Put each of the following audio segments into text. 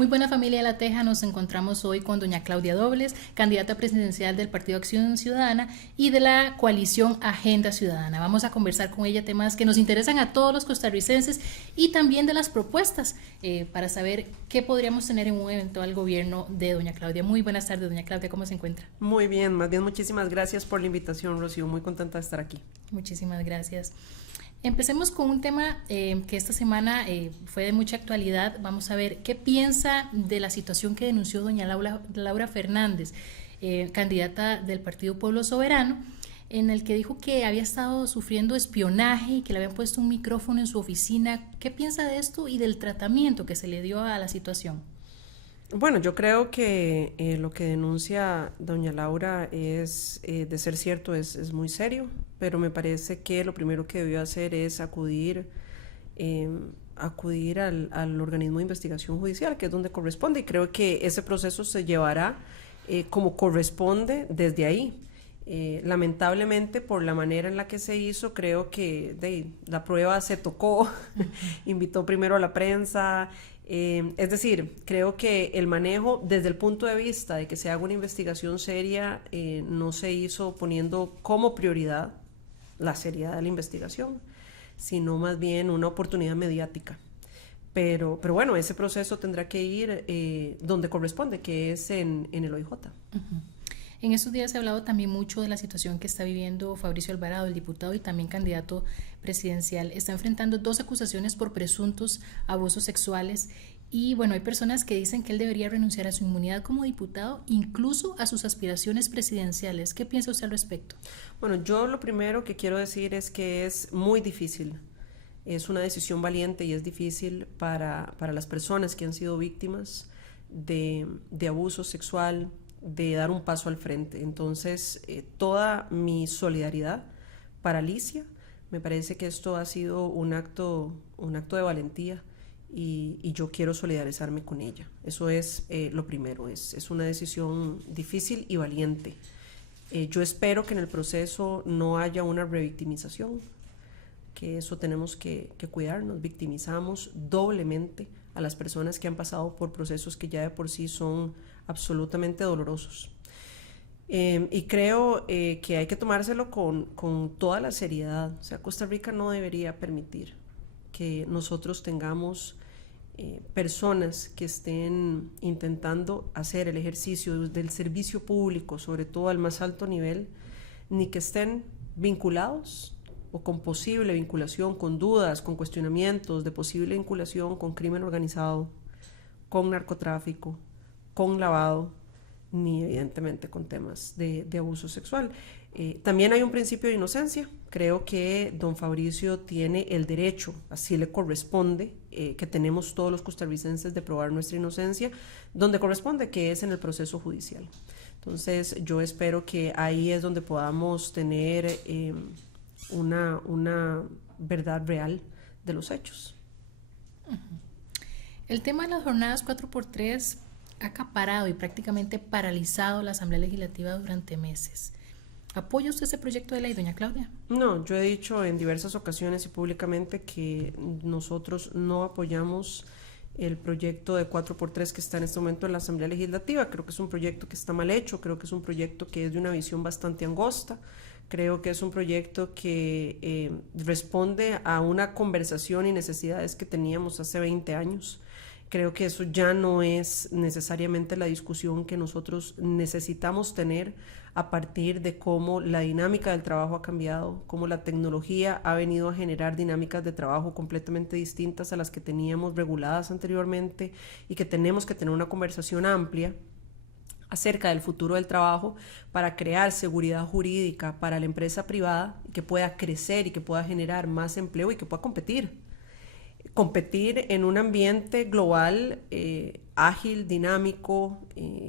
Muy buena familia de La Teja, nos encontramos hoy con doña Claudia Dobles, candidata presidencial del Partido Acción Ciudadana y de la coalición Agenda Ciudadana. Vamos a conversar con ella temas que nos interesan a todos los costarricenses y también de las propuestas para saber qué podríamos tener en un eventual gobierno de doña Claudia. Muy buenas tardes, doña Claudia, ¿cómo se encuentra? Muy bien, más bien muchísimas gracias por la invitación, Rocío, muy contenta de estar aquí. Muchísimas gracias. Empecemos con un tema que esta semana fue de mucha actualidad. Vamos a ver qué piensa de la situación que denunció doña Laura Fernández, candidata del Partido Pueblo Soberano, en el que dijo que había estado sufriendo espionaje y que le habían puesto un micrófono en su oficina. ¿Qué piensa de esto y del tratamiento que se le dio a la situación? Bueno, yo creo que lo que denuncia doña Laura es, de ser cierto, es muy serio, pero me parece que lo primero que debió hacer es acudir al organismo de investigación judicial, que es donde corresponde, y creo que ese proceso se llevará como corresponde desde ahí. Lamentablemente, por la manera en la que se hizo, creo que la prueba se tocó, invitó primero a la prensa. Es decir, creo que el manejo desde el punto de vista de que se haga una investigación seria no se hizo poniendo como prioridad la seriedad de la investigación, sino más bien una oportunidad mediática. Pero bueno, ese proceso tendrá que ir donde corresponde, que es en el OIJ. Uh-huh. En estos días se ha hablado también mucho de la situación que está viviendo Fabricio Alvarado, el diputado y también candidato presidencial. Está enfrentando 2 acusaciones por presuntos abusos sexuales y bueno, hay personas que dicen que él debería renunciar a su inmunidad como diputado, incluso a sus aspiraciones presidenciales. ¿Qué piensa usted al respecto? Bueno, yo lo primero que quiero decir es que es muy difícil. Es una decisión valiente y es difícil para las personas que han sido víctimas de abuso sexual, de dar un paso al frente. Entonces, toda mi solidaridad para Alicia. Me parece que esto ha sido un acto de valentía y yo quiero solidarizarme con ella. Eso es lo primero, es una decisión difícil y valiente. Yo espero que en el proceso no haya una revictimización, que eso tenemos que cuidarnos. Victimizamos doblemente a las personas que han pasado por procesos que ya de por sí son absolutamente dolorosos. Y creo que hay que tomárselo con toda la seriedad. O sea, Costa Rica no debería permitir que nosotros tengamos personas que estén intentando hacer el ejercicio del servicio público, sobre todo al más alto nivel, ni que estén vinculados o con posible vinculación, con dudas, con cuestionamientos de posible vinculación con crimen organizado, con narcotráfico, con lavado, ni evidentemente con temas de abuso sexual. También hay un principio de inocencia. Creo que don Fabricio tiene el derecho, así le corresponde, que tenemos todos los costarricenses, de probar nuestra inocencia, donde corresponde, que es en el proceso judicial. Entonces yo espero que ahí es donde podamos tener una verdad real de los hechos. Uh-huh. El tema de las jornadas 4x3 ha acaparado y prácticamente paralizado la Asamblea Legislativa durante meses. ¿Apoya usted ese proyecto de ley, doña Claudia? No, yo he dicho en diversas ocasiones y públicamente que nosotros no apoyamos el proyecto de 4x3 que está en este momento en la Asamblea Legislativa. Creo que es un proyecto que está mal hecho, creo que es un proyecto que es de una visión bastante angosta, creo que es un proyecto que responde a una conversación y necesidades que teníamos hace 20 años. Creo que eso ya no es necesariamente la discusión que nosotros necesitamos tener a partir de cómo la dinámica del trabajo ha cambiado, cómo la tecnología ha venido a generar dinámicas de trabajo completamente distintas a las que teníamos reguladas anteriormente, y que tenemos que tener una conversación amplia acerca del futuro del trabajo para crear seguridad jurídica para la empresa privada, que pueda crecer y que pueda generar más empleo y que pueda competir en un ambiente global ágil, dinámico,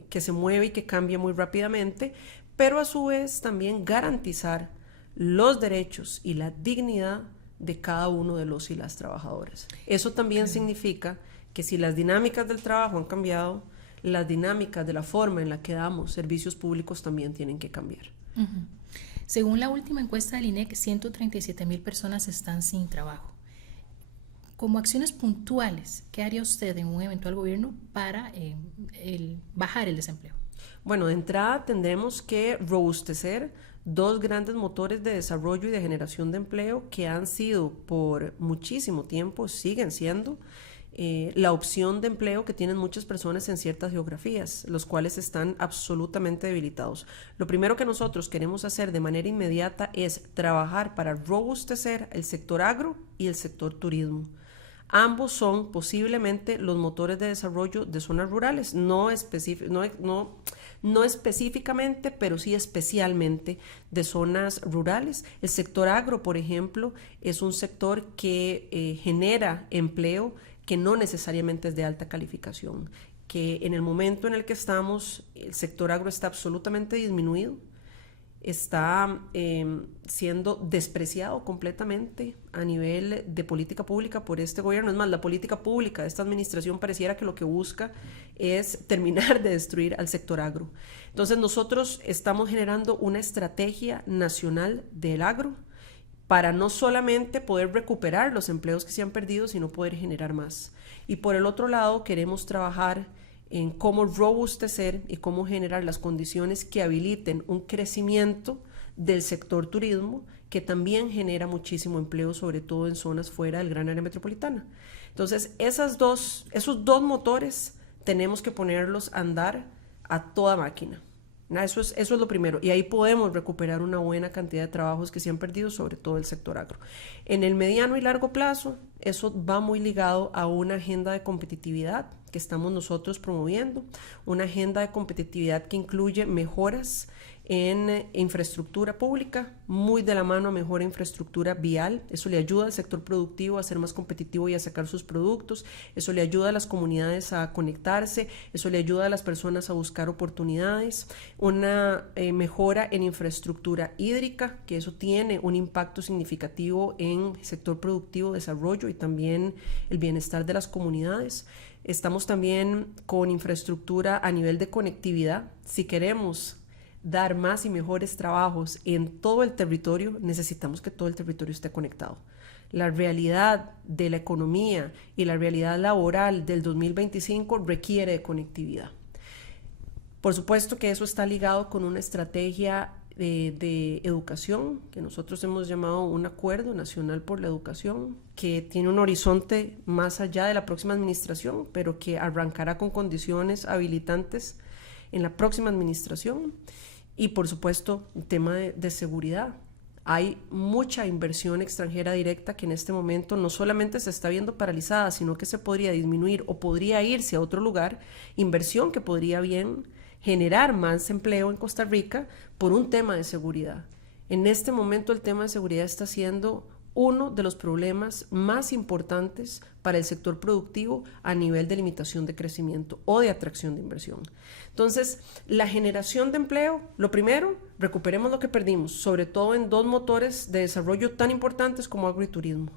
que se mueve y que cambia muy rápidamente, pero a su vez también garantizar los derechos y la dignidad de cada uno de los y las trabajadoras. Eso también significa que si las dinámicas del trabajo han cambiado, las dinámicas de la forma en la que damos servicios públicos también tienen que cambiar. Uh-huh. Según la última encuesta del INEC, 137,000 personas están sin trabajo. como acciones puntuales, ¿qué haría usted en un eventual gobierno para bajar el desempleo? Bueno, de entrada tendremos que robustecer dos grandes motores de desarrollo y de generación de empleo que han sido por muchísimo tiempo, siguen siendo la opción de empleo que tienen muchas personas en ciertas geografías, los cuales están absolutamente debilitados. Lo primero que nosotros queremos hacer de manera inmediata es trabajar para robustecer el sector agro y el sector turismo. Ambos son posiblemente los motores de desarrollo de zonas rurales, no específicamente, pero sí especialmente de zonas rurales. El sector agro, por ejemplo, es un sector que genera empleo que no necesariamente es de alta calificación, que en el momento en el que estamos, el sector agro está absolutamente disminuido, está siendo despreciado completamente a nivel de política pública por este gobierno. Es más, la política pública de esta administración pareciera que lo que busca es terminar de destruir al sector agro. Entonces nosotros estamos generando una estrategia nacional del agro para no solamente poder recuperar los empleos que se han perdido, sino poder generar más. Y por el otro lado, queremos trabajar en cómo robustecer y cómo generar las condiciones que habiliten un crecimiento del sector turismo, que también genera muchísimo empleo, sobre todo en zonas fuera del gran área metropolitana. Entonces, esos dos motores tenemos que ponerlos a andar a toda máquina. Eso es lo primero, y ahí podemos recuperar una buena cantidad de trabajos que se han perdido, sobre todo el sector agro. En el mediano y largo plazo, eso va muy ligado a una agenda de competitividad que estamos nosotros promoviendo, una agenda de competitividad que incluye mejoras en infraestructura pública, muy de la mano a mejor infraestructura vial. Eso le ayuda al sector productivo a ser más competitivo y a sacar sus productos, eso le ayuda a las comunidades a conectarse, eso le ayuda a las personas a buscar oportunidades, una mejora en infraestructura hídrica, que eso tiene un impacto significativo en el sector productivo, desarrollo y también el bienestar de las comunidades. Estamos también con infraestructura a nivel de conectividad. Si queremos dar más y mejores trabajos en todo el territorio, necesitamos que todo el territorio esté conectado. La realidad de la economía y la realidad laboral del 2025 requiere de conectividad. Por supuesto que eso está ligado con una estrategia de educación que nosotros hemos llamado un Acuerdo Nacional por la Educación, que tiene un horizonte más allá de la próxima administración, pero que arrancará con condiciones habilitantes en la próxima administración. Y por supuesto, el tema de seguridad. Hay mucha inversión extranjera directa que en este momento no solamente se está viendo paralizada, sino que se podría disminuir o podría irse a otro lugar, inversión que podría bien generar más empleo en Costa Rica por un tema de seguridad. En este momento el tema de seguridad está siendo uno de los problemas más importantes para el sector productivo a nivel de limitación de crecimiento o de atracción de inversión. Entonces, la generación de empleo, lo primero, recuperemos lo que perdimos, sobre todo en dos motores de desarrollo tan importantes como agro y turismo.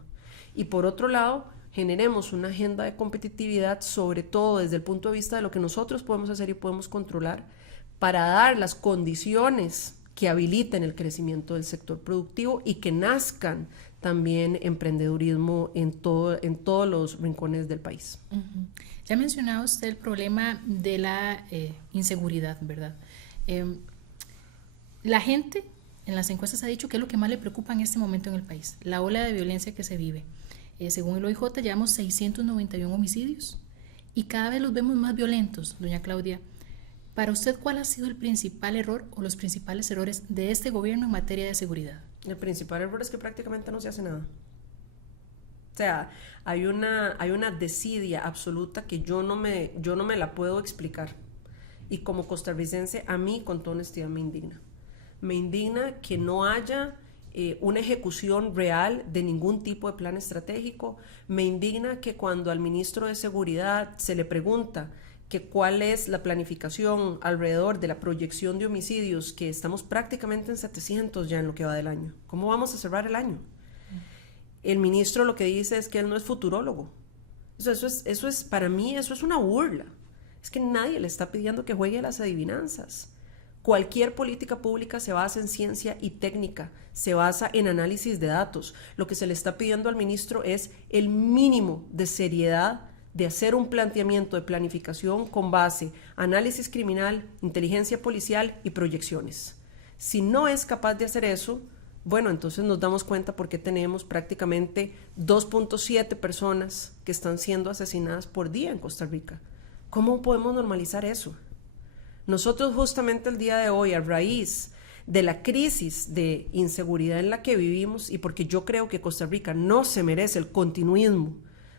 Y por otro lado, generemos una agenda de competitividad, sobre todo desde el punto de vista de lo que nosotros podemos hacer y podemos controlar para dar las condiciones que habiliten el crecimiento del sector productivo y que nazcan también emprendedurismo en todos los rincones del país. Uh-huh. Ya mencionaba usted el problema de la inseguridad, ¿verdad? La gente en las encuestas ha dicho que es lo que más le preocupa en este momento en el país, la ola de violencia que se vive. Según el OIJ, llevamos 691 homicidios y cada vez los vemos más violentos, doña Claudia. Para usted, ¿cuál ha sido el principal error o los principales errores de este gobierno en materia de seguridad? El principal error es que prácticamente no se hace nada. O sea, hay una desidia absoluta que yo no me la puedo explicar. Y como costarricense, a mí, con toda honestidad, me indigna. Me indigna que no haya una ejecución real de ningún tipo de plan estratégico. Me indigna que cuando al ministro de Seguridad se le pregunta que cuál es la planificación alrededor de la proyección de homicidios, que estamos prácticamente en 700 ya en lo que va del año. ¿Cómo vamos a cerrar el año? El ministro lo que dice es que él no es futurólogo. Eso es para mí, eso es una burla. Es que nadie le está pidiendo que juegue a las adivinanzas. Cualquier política pública se basa en ciencia y técnica, se basa en análisis de datos. Lo que se le está pidiendo al ministro es el mínimo de seriedad de hacer un planteamiento de planificación con base análisis criminal, inteligencia policial y proyecciones. Si no es capaz de hacer eso, bueno, entonces nos damos cuenta por qué tenemos prácticamente 2.7 personas que están siendo asesinadas por día en Costa Rica. ¿Cómo podemos normalizar eso? Nosotros justamente el día de hoy, a raíz de la crisis de inseguridad en la que vivimos, y porque yo creo que Costa Rica no se merece el continuismo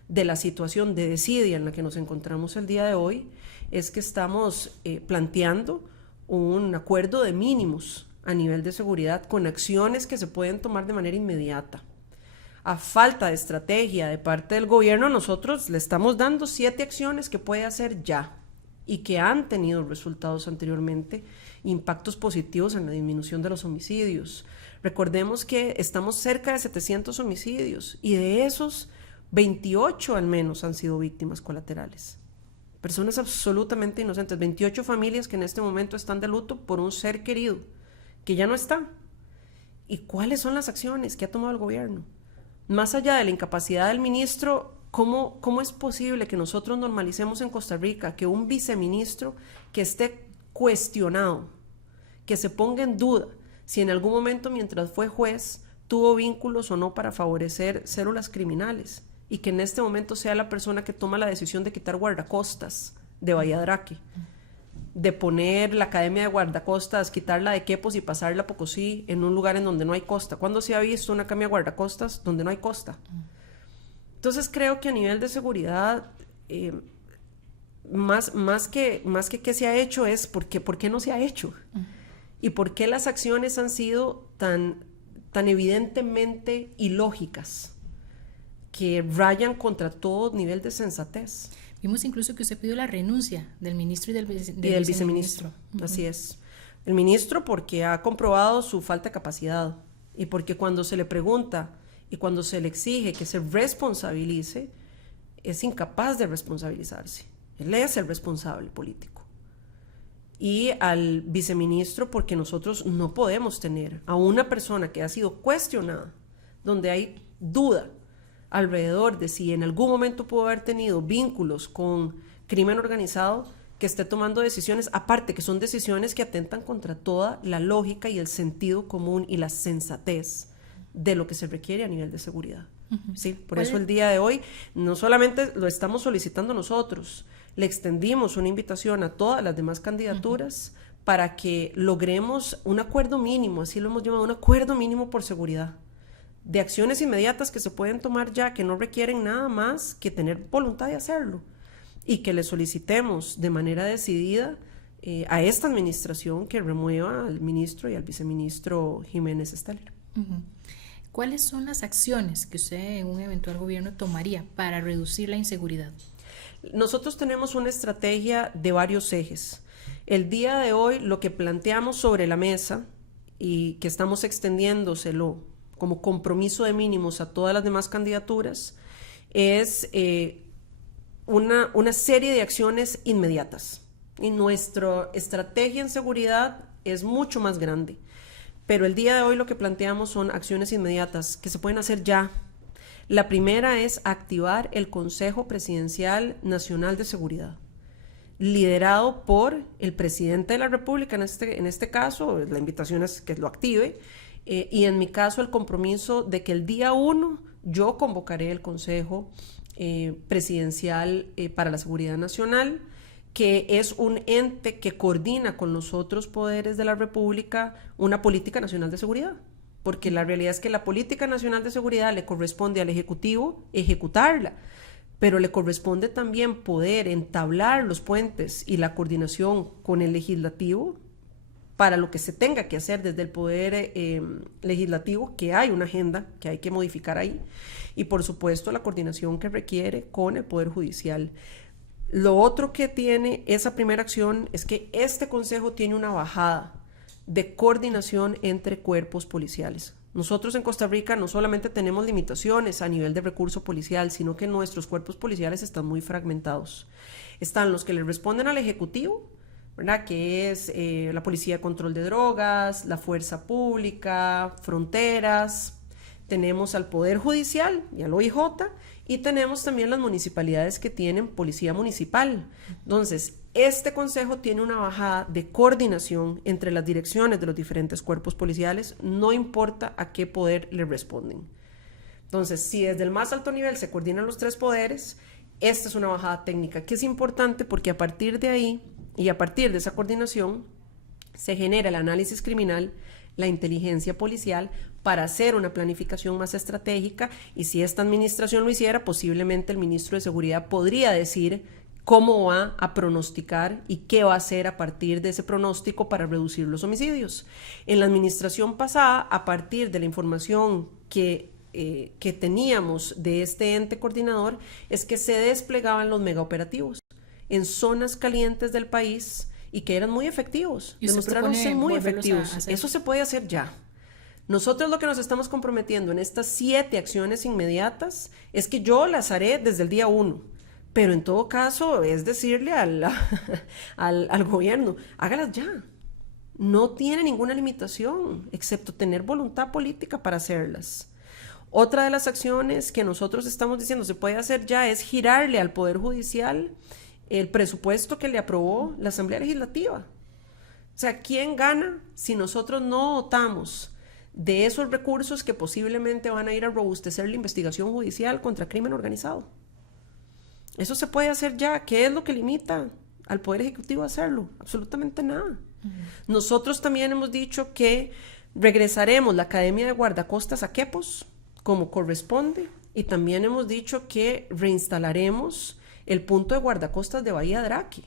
de la situación de desidia en la que nos encontramos el día de hoy, es que estamos planteando un acuerdo de mínimos a nivel de seguridad con acciones que se pueden tomar de manera inmediata. A falta de estrategia de parte del gobierno, nosotros le estamos dando 7 acciones que puede hacer ya y que han tenido resultados anteriormente, impactos positivos en la disminución de los homicidios. Recordemos que estamos cerca de 700 homicidios y de esos 28 al menos han sido víctimas colaterales. Personas absolutamente inocentes, 28 familias que en este momento están de luto por un ser querido que ya no está. ¿Y cuáles son las acciones que ha tomado el gobierno? Más allá de la incapacidad del ministro, ¿cómo es posible que nosotros normalicemos en Costa Rica que un viceministro que esté cuestionado, que se ponga en duda si en algún momento mientras fue juez tuvo vínculos o no para favorecer células criminales y que en este momento sea la persona que toma la decisión de quitar guardacostas de Valladraque, de poner la academia de guardacostas, quitarla de Quepos y pasarla a Pocosí en un lugar en donde no hay costa? ¿Cuándo se ha visto una academia de guardacostas donde no hay costa? Entonces creo que a nivel de seguridad, más que qué se ha hecho es por qué no se ha hecho y por qué las acciones han sido tan evidentemente ilógicas que rayan contra todo nivel de sensatez. Vimos incluso que usted pidió la renuncia del ministro y del viceministro. Así es. El ministro porque ha comprobado su falta de capacidad y porque cuando se le pregunta y cuando se le exige que se responsabilice, es incapaz de responsabilizarse. Él es el responsable político. Y al viceministro porque nosotros no podemos tener a una persona que ha sido cuestionada, donde hay duda alrededor de si en algún momento pudo haber tenido vínculos con crimen organizado, que esté tomando decisiones, aparte que son decisiones que atentan contra toda la lógica y el sentido común y la sensatez de lo que se requiere a nivel de seguridad. ¿Sí? Por eso el día de hoy no solamente lo estamos solicitando nosotros, le extendimos una invitación a todas las demás candidaturas para que logremos un acuerdo mínimo, así lo hemos llamado, un acuerdo mínimo por seguridad, de acciones inmediatas que se pueden tomar ya, que no requieren nada más que tener voluntad de hacerlo, y que le solicitemos de manera decidida a esta administración que remueva al ministro y al viceministro Jiménez Esteller. ¿Cuáles son las acciones que usted en un eventual gobierno tomaría para reducir la inseguridad? Nosotros tenemos una estrategia de varios ejes. El día de hoy lo que planteamos sobre la mesa y que estamos extendiéndoselo como compromiso de mínimos a todas las demás candidaturas es una serie de acciones inmediatas. Y nuestra estrategia en seguridad es mucho más grande. Pero el día de hoy lo que planteamos son acciones inmediatas que se pueden hacer ya. La primera es activar el Consejo Presidencial Nacional de Seguridad, liderado por el presidente de la República, en este caso, la invitación es que lo active, y en mi caso el compromiso de que el día 1 yo convocaré el Consejo Presidencial para la Seguridad Nacional, que es un ente que coordina con los otros poderes de la República una política nacional de seguridad, porque la realidad es que la política nacional de seguridad le corresponde al Ejecutivo ejecutarla, pero le corresponde también poder entablar los puentes y la coordinación con el Legislativo para lo que se tenga que hacer desde el Poder Legislativo, que hay una agenda que hay que modificar ahí, y por supuesto la coordinación que requiere con el Poder Judicial. Lo otro que tiene esa primera acción es que este Consejo tiene una bajada de coordinación entre cuerpos policiales. Nosotros en Costa Rica no solamente tenemos limitaciones a nivel de recurso policial, sino que nuestros cuerpos policiales están muy fragmentados. Están los que le responden al Ejecutivo, ¿verdad? Que es la Policía de Control de Drogas, la Fuerza Pública, Fronteras, tenemos al Poder Judicial y al OIJ, y tenemos también las municipalidades que tienen policía municipal. Entonces, este consejo tiene una bajada de coordinación entre las direcciones de los diferentes cuerpos policiales, no importa a qué poder le responden. Entonces, si desde el más alto nivel se coordinan los tres poderes, esta es una bajada técnica, que es importante porque a partir de ahí y a partir de esa coordinación se genera el análisis criminal, la inteligencia policial para hacer una planificación más estratégica, y si esta administración lo hiciera, posiblemente el ministro de Seguridad podría decir cómo va a pronosticar y qué va a hacer a partir de ese pronóstico para reducir los homicidios. En la administración pasada, a partir de la información que teníamos de este ente coordinador, es que se desplegaban los megaoperativos en zonas calientes del país y que eran muy efectivos, demostraron ser muy efectivos. Eso se puede hacer ya. Nosotros lo que nos estamos comprometiendo en estas 7 acciones inmediatas es que yo las haré desde el día 1, pero en todo caso es decirle al gobierno, hágalas ya. No tiene ninguna limitación, excepto tener voluntad política para hacerlas. Otra de las acciones que nosotros estamos diciendo se puede hacer ya es girarle al Poder Judicial el presupuesto que le aprobó la Asamblea Legislativa. O sea, ¿quién gana si nosotros no dotamos de esos recursos que posiblemente van a ir a robustecer la investigación judicial contra crimen organizado? Eso se puede hacer ya. ¿Qué es lo que limita al Poder Ejecutivo a hacerlo? Absolutamente nada. Nosotros también hemos dicho que regresaremos la Academia de Guardacostas a Quepos, como corresponde, y también hemos dicho que reinstalaremos el punto de guardacostas de Bahía Draque.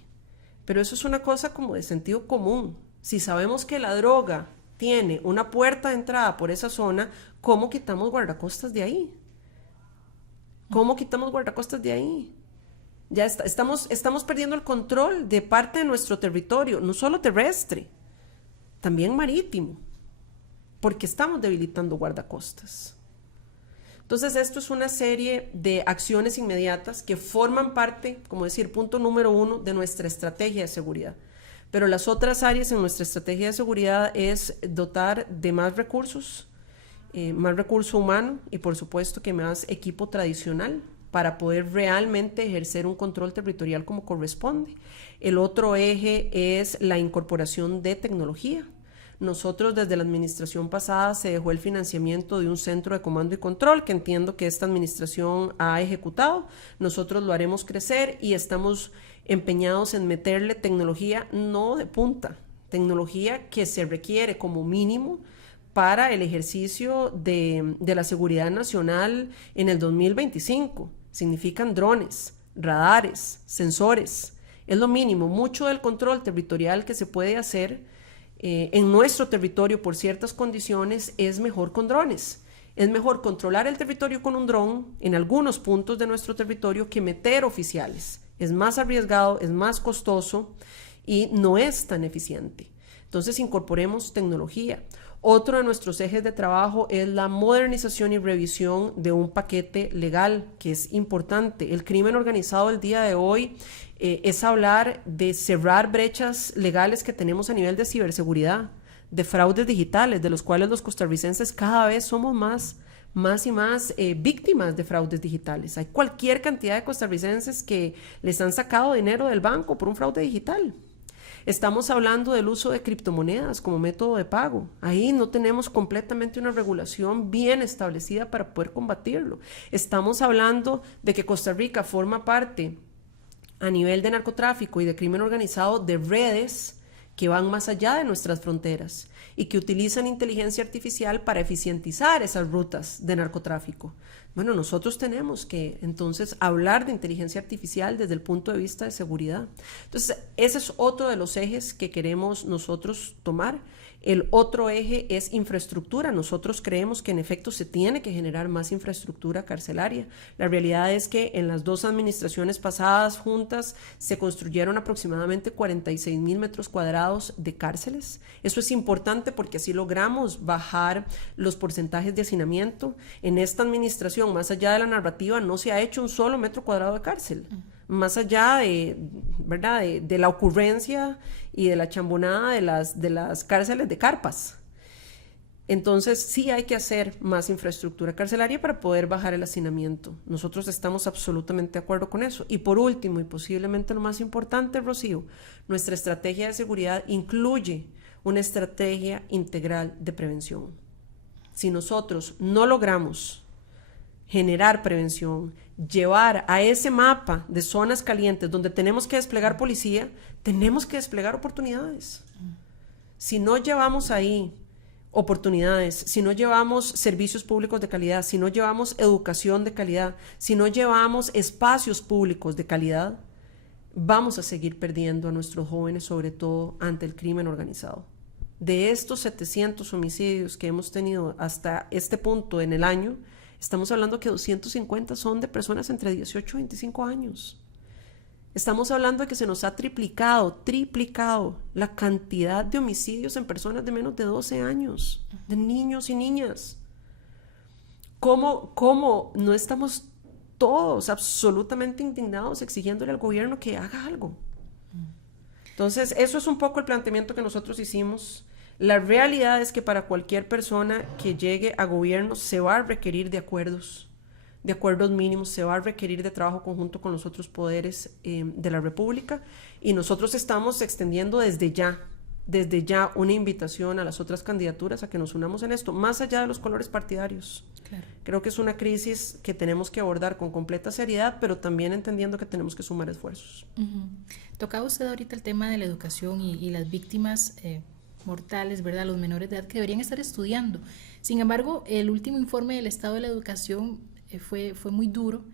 Pero eso es una cosa como de sentido común. Si sabemos que la droga tiene una puerta de entrada por esa zona, ¿cómo quitamos guardacostas de ahí? ¿Cómo quitamos guardacostas de ahí? Ya estamos perdiendo el control de parte de nuestro territorio, no solo terrestre, también marítimo, porque estamos debilitando guardacostas. Entonces, esto es una serie de acciones inmediatas que forman parte, como decir, punto número 1 de nuestra estrategia de seguridad. Pero las otras áreas en nuestra estrategia de seguridad es dotar de más recursos, más recurso humano y por supuesto que más equipo tradicional para poder realmente ejercer un control territorial como corresponde. El otro eje es la incorporación de tecnología. Nosotros desde la administración pasada se dejó el financiamiento de un centro de comando y control que entiendo que esta administración ha ejecutado. Nosotros lo haremos crecer y estamos empeñados en meterle tecnología no de punta, tecnología que se requiere como mínimo para el ejercicio de la seguridad nacional en el 2025. Significan drones, radares, sensores. Es lo mínimo. Mucho del control territorial que se puede hacer en nuestro territorio por ciertas condiciones es mejor con drones. Es mejor controlar el territorio con un dron en algunos puntos de nuestro territorio que meter oficiales. Es más arriesgado, es más costoso y no es tan eficiente. Entonces incorporemos tecnología. Otro de nuestros ejes de trabajo es la modernización y revisión de un paquete legal que es importante. El crimen organizado el día de hoy es hablar de cerrar brechas legales que tenemos a nivel de ciberseguridad, de fraudes digitales, de los cuales los costarricenses cada vez somos más y más víctimas de fraudes digitales. Hay cualquier cantidad de costarricenses que les han sacado dinero del banco por un fraude digital. Estamos hablando del uso de criptomonedas como método de pago. Ahí no tenemos completamente una regulación bien establecida para poder combatirlo. Estamos hablando de que Costa Rica forma parte a nivel de narcotráfico y de crimen organizado de redes que van más allá de nuestras fronteras y que utilizan inteligencia artificial para eficientizar esas rutas de narcotráfico. Bueno, nosotros tenemos que entonces hablar de inteligencia artificial desde el punto de vista de seguridad. Entonces, ese es otro de los ejes que queremos nosotros tomar. El otro eje es infraestructura. Nosotros creemos que en efecto se tiene que generar más infraestructura carcelaria. La realidad es que en las 2 administraciones pasadas juntas se construyeron aproximadamente 46,000 metros cuadrados de cárceles. Eso es importante porque así logramos bajar los porcentajes de hacinamiento. En esta administración, más allá de la narrativa, no se ha hecho un solo metro cuadrado de cárcel. más allá de, ¿verdad? De la ocurrencia y de la chambonada de las cárceles de carpas. Entonces sí hay que hacer más infraestructura carcelaria para poder bajar el hacinamiento. Nosotros estamos absolutamente de acuerdo con eso. Y por último, y posiblemente lo más importante, Rocío, nuestra estrategia de seguridad incluye una estrategia integral de prevención. Si nosotros no logramos generar prevención, llevar a ese mapa de zonas calientes donde tenemos que desplegar policía, tenemos que desplegar oportunidades. Si no llevamos ahí oportunidades, si no llevamos servicios públicos de calidad, si no llevamos educación de calidad, si no llevamos espacios públicos de calidad, vamos a seguir perdiendo a nuestros jóvenes, sobre todo ante el crimen organizado. De estos 700 homicidios que hemos tenido hasta este punto en el año, estamos hablando que 250 son de personas entre 18 y 25 años. Estamos hablando de que se nos ha triplicado la cantidad de homicidios en personas de menos de 12 años, de niños y niñas. ¿Cómo no estamos todos absolutamente indignados exigiéndole al gobierno que haga algo? Entonces, eso es un poco el planteamiento que nosotros hicimos. La realidad es que para cualquier persona que llegue a gobierno se va a requerir de acuerdos mínimos, se va a requerir de trabajo conjunto con los otros poderes de la República, y nosotros estamos extendiendo desde ya una invitación a las otras candidaturas a que nos unamos en esto, más allá de los colores partidarios. Claro. Creo que es una crisis que tenemos que abordar con completa seriedad, pero también entendiendo que tenemos que sumar esfuerzos. Tocaba usted ahorita el tema de la educación y las víctimas mortales, ¿verdad? Los menores de edad que deberían estar estudiando. Sin embargo, el último informe del estado de la educación fue muy duro.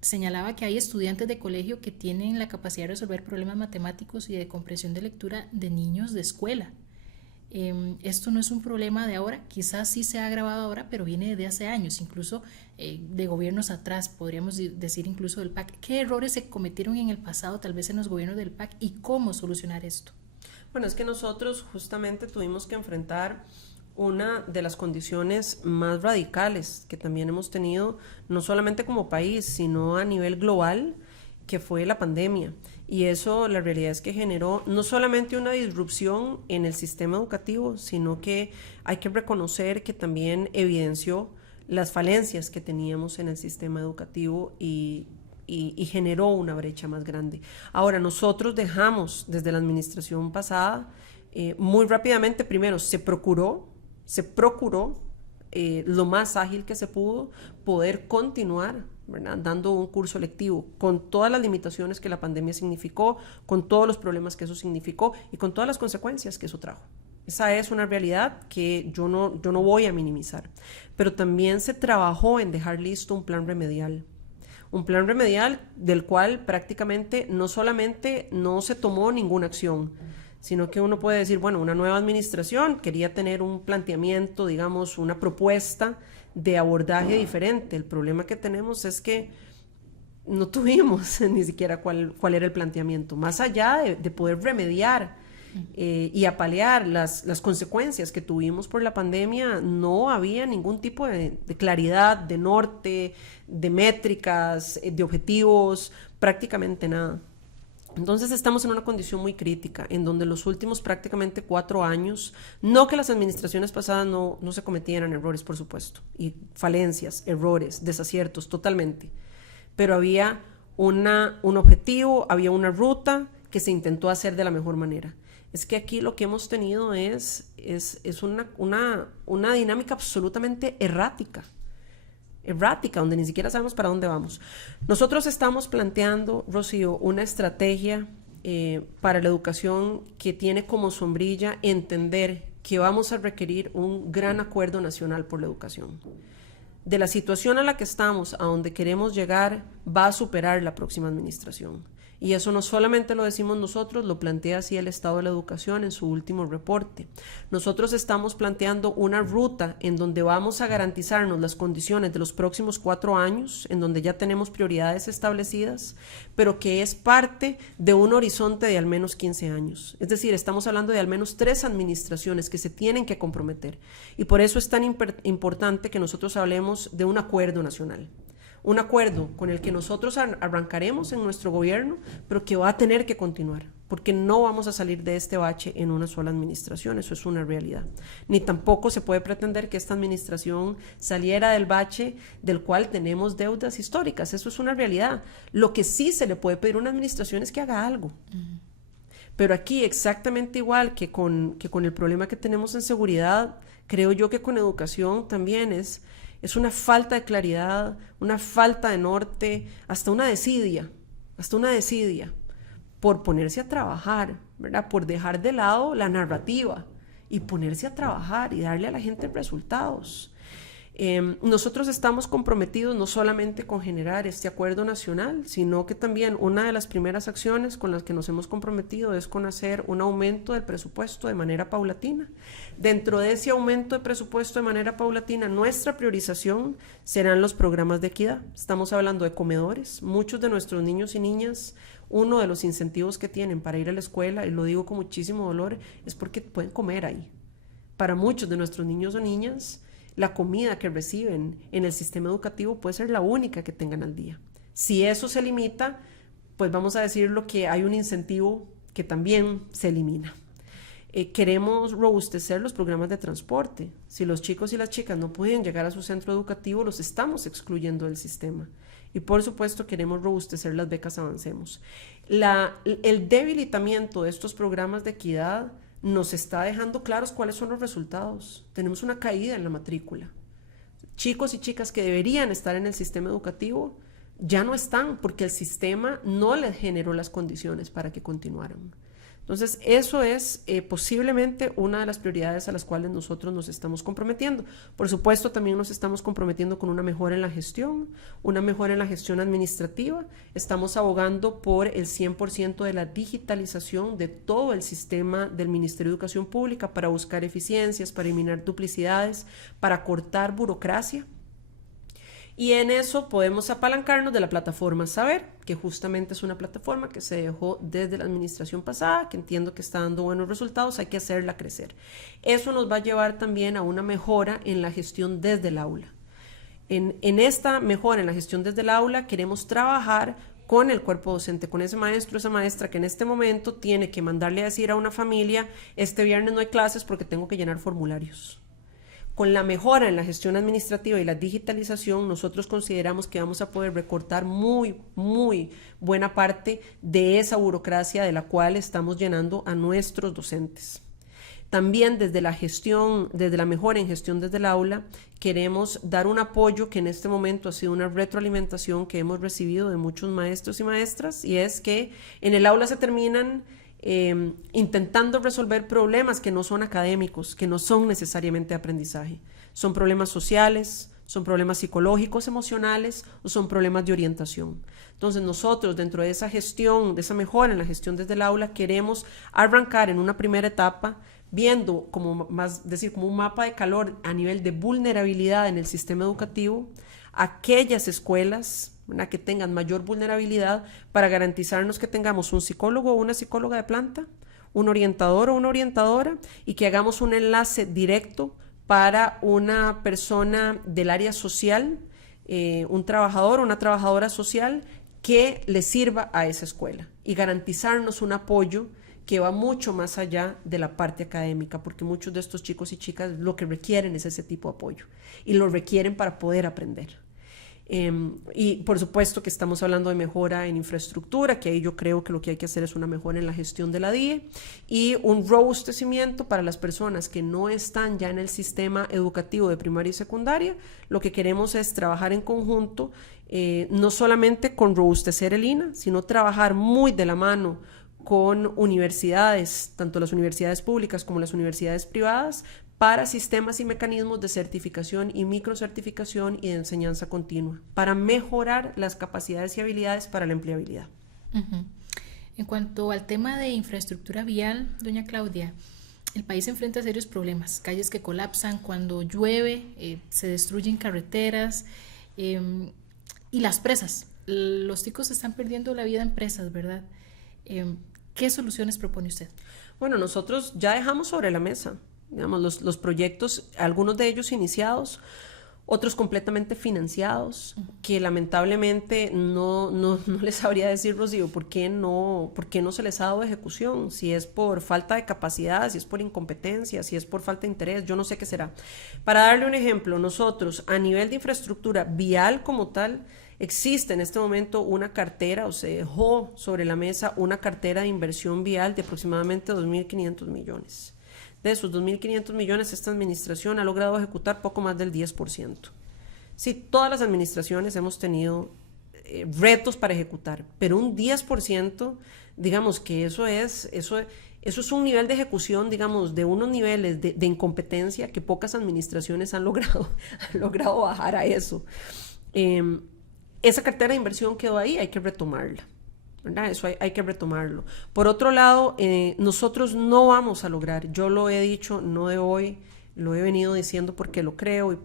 Señalaba que hay estudiantes de colegio que tienen la capacidad de resolver problemas matemáticos y de comprensión de lectura de niños de escuela. Esto no es un problema de ahora, quizás sí se ha agravado ahora, pero viene desde hace años, incluso de gobiernos atrás, podríamos decir incluso del PAC. ¿Qué errores se cometieron en el pasado, tal vez en los gobiernos del PAC, y cómo solucionar esto? Bueno, es que nosotros justamente tuvimos que enfrentar una de las condiciones más radicales que también hemos tenido, no solamente como país, sino a nivel global, que fue la pandemia. Y eso, la realidad es que generó no solamente una disrupción en el sistema educativo, sino que hay que reconocer que también evidenció las falencias que teníamos en el sistema educativo y generó una brecha más grande. Ahora, nosotros dejamos desde la administración pasada, muy rápidamente, primero, se procuró lo más ágil que se pudo poder continuar, ¿verdad?, dando un curso lectivo con todas las limitaciones que la pandemia significó, con todos los problemas que eso significó y con todas las consecuencias que eso trajo. Esa es una realidad que yo no voy a minimizar. Pero también se trabajó en dejar listo un plan remedial del cual prácticamente no solamente no se tomó ninguna acción, sino que uno puede decir, bueno, una nueva administración quería tener un planteamiento, digamos, una propuesta de abordaje diferente. El problema que tenemos es que no tuvimos ni siquiera cuál era el planteamiento, más allá de poder remediar y apalear las consecuencias que tuvimos por la pandemia. No había ningún tipo de claridad, de norte, de métricas, de objetivos, prácticamente nada. Entonces estamos en una condición muy crítica, en donde los últimos prácticamente 4 años, no que las administraciones pasadas no se cometieran errores, por supuesto, y falencias, errores, desaciertos, totalmente, pero había un objetivo, había una ruta que se intentó hacer de la mejor manera. Es que aquí lo que hemos tenido es una dinámica absolutamente errática, donde ni siquiera sabemos para dónde vamos. Nosotros estamos planteando, Rocío, una estrategia para la educación que tiene como sombrilla entender que vamos a requerir un gran acuerdo nacional por la educación. De la situación a la que estamos, a donde queremos llegar, va a superar la próxima administración. Y eso no solamente lo decimos nosotros, lo plantea así el Estado de la Educación en su último reporte. Nosotros estamos planteando una ruta en donde vamos a garantizarnos las condiciones de los próximos 4 años, en donde ya tenemos prioridades establecidas, pero que es parte de un horizonte de al menos 15 años. Es decir, estamos hablando de al menos 3 administraciones que se tienen que comprometer. Y por eso es tan importante que nosotros hablemos de un acuerdo nacional. un acuerdo con el que nosotros arrancaremos en nuestro gobierno, pero que va a tener que continuar, porque no vamos a salir de este bache en una sola administración, eso es una realidad. Ni tampoco se puede pretender que esta administración saliera del bache del cual tenemos deudas históricas, eso es una realidad. Lo que sí se le puede pedir a una administración es que haga algo. Pero aquí, exactamente igual que con el problema que tenemos en seguridad, creo yo que con educación también es una falta de claridad, una falta de norte, hasta una desidia por ponerse a trabajar, ¿verdad? Por dejar de lado la narrativa y ponerse a trabajar y darle a la gente resultados. Nosotros estamos comprometidos no solamente con generar este acuerdo nacional, sino que también una de las primeras acciones con las que nos hemos comprometido es con hacer un aumento del presupuesto de manera paulatina. Dentro de ese aumento de presupuesto de manera paulatina, nuestra priorización serán los programas de equidad. Estamos hablando de comedores. Muchos de nuestros niños y niñas, uno de los incentivos que tienen para ir a la escuela, y lo digo con muchísimo dolor, es porque pueden comer ahí. Para muchos de nuestros niños o niñas, la comida que reciben en el sistema educativo puede ser la única que tengan al día. Si eso se limita, pues vamos a decirlo que hay un incentivo que también se elimina. Queremos robustecer los programas de transporte. Si los chicos y las chicas no pueden llegar a su centro educativo, los estamos excluyendo del sistema. Y por supuesto queremos robustecer las becas Avancemos. El debilitamiento de estos programas de equidad nos está dejando claros cuáles son los resultados. Tenemos una caída en la matrícula. Chicos y chicas que deberían estar en el sistema educativo ya no están porque el sistema no les generó las condiciones para que continuaran. Entonces, eso es posiblemente una de las prioridades a las cuales nosotros nos estamos comprometiendo. Por supuesto, también nos estamos comprometiendo con una mejora en la gestión, una mejora en la gestión administrativa. Estamos abogando por el 100% de la digitalización de todo el sistema del Ministerio de Educación Pública para buscar eficiencias, para eliminar duplicidades, para cortar burocracia. Y en eso podemos apalancarnos de la plataforma Saber, que justamente es una plataforma que se dejó desde la administración pasada, que entiendo que está dando buenos resultados, hay que hacerla crecer. Eso nos va a llevar también a una mejora en la gestión desde el aula. En esta mejora en la gestión desde el aula queremos trabajar con el cuerpo docente, con ese maestro, esa maestra que en este momento tiene que mandarle a decir a una familia, este viernes no hay clases porque tengo que llenar formularios. Con la mejora en la gestión administrativa y la digitalización, nosotros consideramos que vamos a poder recortar muy buena parte de esa burocracia de la cual estamos llenando a nuestros docentes. También desde la gestión, desde la mejora en gestión desde el aula, queremos dar un apoyo que en este momento ha sido una retroalimentación que hemos recibido de muchos maestros y maestras, y es que en el aula se terminan intentando resolver problemas que no son académicos, que no son necesariamente de aprendizaje. Son problemas sociales, son problemas psicológicos, emocionales o son problemas de orientación. Entonces nosotros dentro de esa gestión, de esa mejora en la gestión desde el aula, queremos arrancar en una primera etapa viendo como un mapa de calor a nivel de vulnerabilidad en el sistema educativo, aquellas escuelas que tengan mayor vulnerabilidad para garantizarnos que tengamos un psicólogo o una psicóloga de planta, un orientador o una orientadora y que hagamos un enlace directo para una persona del área social, un trabajador o una trabajadora social que le sirva a esa escuela y garantizarnos un apoyo que va mucho más allá de la parte académica, porque muchos de estos chicos y chicas lo que requieren es ese tipo de apoyo y lo requieren para poder aprender. Y por supuesto que estamos hablando de mejora en infraestructura, que ahí yo creo que lo que hay que hacer es una mejora en la gestión de la DIE y un robustecimiento para las personas que no están ya en el sistema educativo de primaria y secundaria. Lo que queremos es trabajar en conjunto, no solamente con robustecer el INA, sino trabajar muy de la mano con universidades, tanto las universidades públicas como las universidades privadas, para sistemas y mecanismos de certificación y microcertificación y de enseñanza continua, para mejorar las capacidades y habilidades para la empleabilidad. Uh-huh. En cuanto al tema de infraestructura vial, doña Claudia, el país enfrenta serios problemas, calles que colapsan cuando llueve, se destruyen carreteras y las presas. Los chicos están perdiendo la vida en presas, ¿verdad? ¿Qué soluciones propone usted? Bueno, nosotros ya dejamos sobre la mesa, digamos, los proyectos, algunos de ellos iniciados, otros completamente financiados, que lamentablemente no les sabría decir, Rocío, ¿por qué no se les ha dado ejecución? Si es por falta de capacidad, si es por incompetencia, si es por falta de interés, yo no sé qué será. Para darle un ejemplo, nosotros a nivel de infraestructura vial como tal, existe en este momento una cartera, o se dejó sobre la mesa una cartera de inversión vial de aproximadamente 2.500 millones. De esos 2.500 millones, esta administración ha logrado ejecutar poco más del 10%. Sí, todas las administraciones hemos tenido retos para ejecutar, pero un 10%, digamos que eso es un nivel de ejecución, digamos, de unos niveles de incompetencia que pocas administraciones han logrado bajar a eso. Esa cartera de inversión quedó ahí, hay que retomarla, ¿verdad? Eso hay que retomarlo. Por otro lado, nosotros no vamos a lograr, yo lo he dicho, no de hoy, lo he venido diciendo porque lo creo y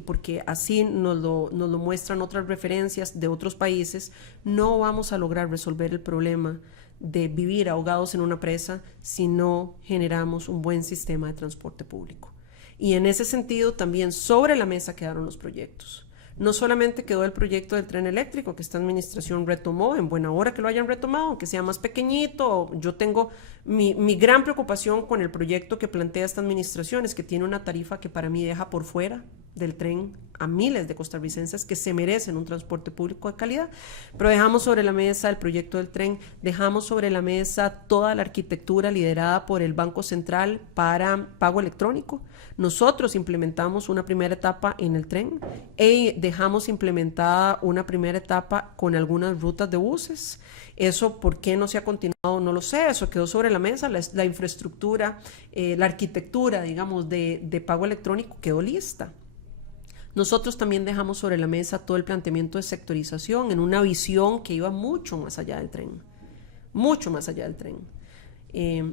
porque así nos lo muestran otras referencias de otros países, no vamos a lograr resolver el problema de vivir ahogados en una presa si no generamos un buen sistema de transporte público. Y en ese sentido también sobre la mesa quedaron los proyectos. No solamente quedó el proyecto del tren eléctrico que esta administración retomó, en buena hora que lo hayan retomado, aunque sea más pequeñito. Yo tengo mi gran preocupación con el proyecto que plantea esta administración, es que tiene una tarifa que para mí deja por fuera del tren a miles de costarricenses que se merecen un transporte público de calidad, pero dejamos sobre la mesa el proyecto del tren, dejamos sobre la mesa toda la arquitectura liderada por el Banco Central para pago electrónico. Nosotros implementamos una primera etapa en el tren y dejamos implementada una primera etapa con algunas rutas de buses. Eso, ¿por qué no se ha continuado? No lo sé, eso quedó sobre la mesa, la infraestructura, la arquitectura, digamos, de pago electrónico quedó lista. Nosotros también dejamos sobre la mesa todo el planteamiento de sectorización en una visión que iba mucho más allá del tren, mucho más allá del tren.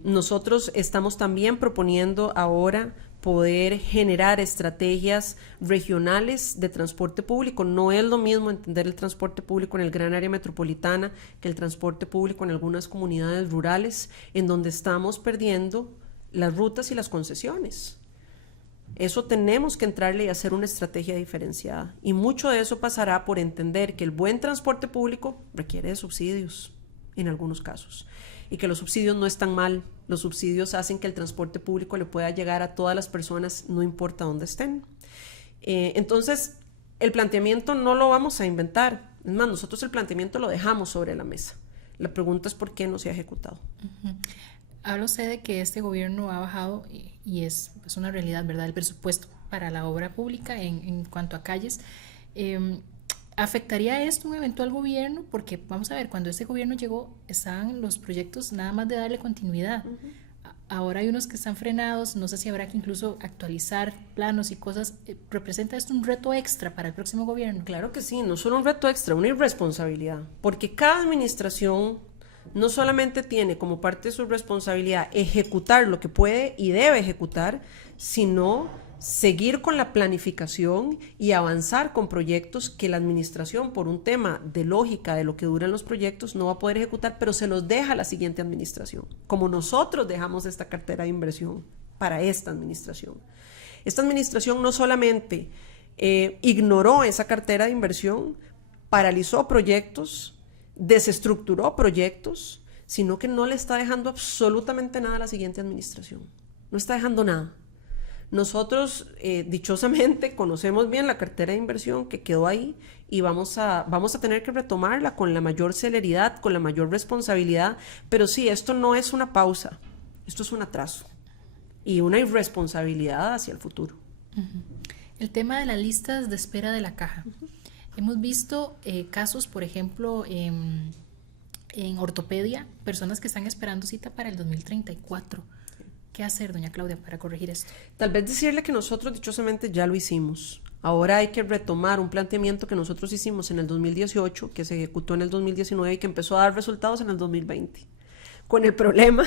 Nosotros estamos también proponiendo ahora poder generar estrategias regionales de transporte público. No es lo mismo entender el transporte público en el gran área metropolitana que el transporte público en algunas comunidades rurales, en donde estamos perdiendo las rutas y las concesiones. Eso tenemos que entrarle y hacer una estrategia diferenciada. Y mucho de eso pasará por entender que el buen transporte público requiere de subsidios, en algunos casos, y que los subsidios no están mal. Los subsidios hacen que el transporte público le pueda llegar a todas las personas, no importa dónde estén. Entonces, el planteamiento no lo vamos a inventar. Es más, nosotros el planteamiento lo dejamos sobre la mesa. La pregunta es por qué no se ha ejecutado. Uh-huh. Habla usted de que este gobierno ha bajado, y es una realidad, ¿verdad?, el presupuesto para la obra pública en cuanto a calles. ¿Afectaría esto un eventual gobierno? Porque vamos a ver, cuando este gobierno llegó estaban los proyectos nada más de darle continuidad. Uh-huh. Ahora hay unos que están frenados, no sé si habrá que incluso actualizar planos y cosas. ¿Representa esto un reto extra para el próximo gobierno? Claro que sí, no solo un reto extra, una irresponsabilidad, porque cada administración no solamente tiene como parte de su responsabilidad ejecutar lo que puede y debe ejecutar, sino seguir con la planificación y avanzar con proyectos que la administración, por un tema de lógica de lo que duran los proyectos, no va a poder ejecutar, pero se los deja a la siguiente administración, como nosotros dejamos esta cartera de inversión para esta administración. Esta administración no solamente ignoró esa cartera de inversión, paralizó proyectos, desestructuró proyectos, sino que no le está dejando absolutamente nada a la siguiente administración. No está dejando nada. Nosotros, dichosamente, conocemos bien la cartera de inversión que quedó ahí y vamos a tener que retomarla con la mayor celeridad, con la mayor responsabilidad, pero sí, esto no es una pausa, esto es un atraso y una irresponsabilidad hacia el futuro. Uh-huh. El tema de las listas de espera de la caja. Uh-huh. Hemos visto casos, por ejemplo, en ortopedia, personas que están esperando cita para el 2034. ¿Qué hacer, doña Claudia, para corregir esto? Tal vez decirle que nosotros dichosamente ya lo hicimos. Ahora hay que retomar un planteamiento que nosotros hicimos en el 2018, que se ejecutó en el 2019 y que empezó a dar resultados en el 2020. Con el problema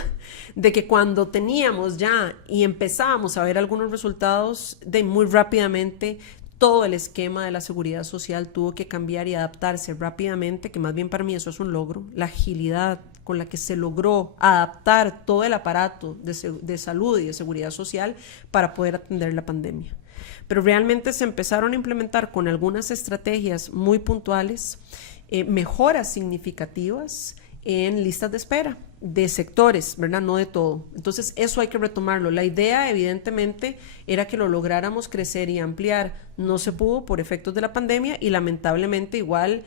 de que cuando teníamos ya y empezábamos a ver algunos resultados, muy rápidamente todo el esquema de la seguridad social tuvo que cambiar y adaptarse rápidamente, que más bien para mí eso es un logro, la agilidad con la que se logró adaptar todo el aparato de salud y de seguridad social para poder atender la pandemia. pero realmente se empezaron a implementar con algunas estrategias muy puntuales, mejoras significativas en listas de espera de sectores, ¿verdad? No de todo. Entonces, eso hay que retomarlo. La idea, evidentemente, era que lo lográramos crecer y ampliar. No se pudo por efectos de la pandemia y lamentablemente igual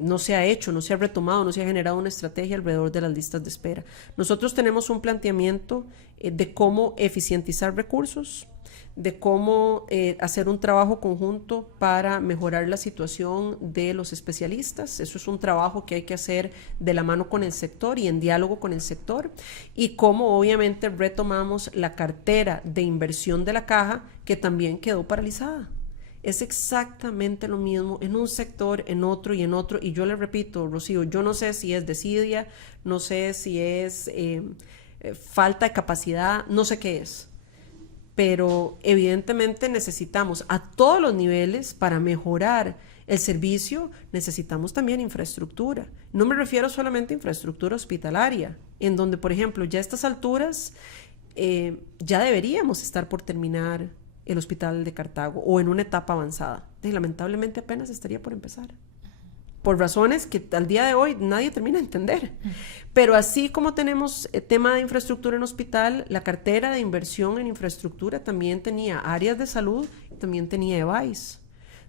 no se ha hecho, no se ha retomado, no se ha generado una estrategia alrededor de las listas de espera. Nosotros tenemos un planteamiento de cómo eficientizar recursos, de cómo hacer un trabajo conjunto para mejorar la situación de los especialistas. Eso es un trabajo que hay que hacer de la mano con el sector y en diálogo con el sector, y cómo obviamente retomamos la cartera de inversión de la caja, que también quedó paralizada. Es exactamente lo mismo en un sector, en otro, y yo le repito, Rocío, yo no sé si es desidia, no sé si es falta de capacidad, no sé qué es, pero evidentemente necesitamos a todos los niveles, para mejorar el servicio, necesitamos también infraestructura. No me refiero solamente a infraestructura hospitalaria, en donde, por ejemplo, ya a estas alturas ya deberíamos estar por terminar el hospital de Cartago o en una etapa avanzada. Y lamentablemente apenas estaría por empezar, por razones que al día de hoy nadie termina de entender. Pero así como tenemos tema de infraestructura en hospital, la cartera de inversión en infraestructura también tenía áreas de salud y también tenía EVAIS,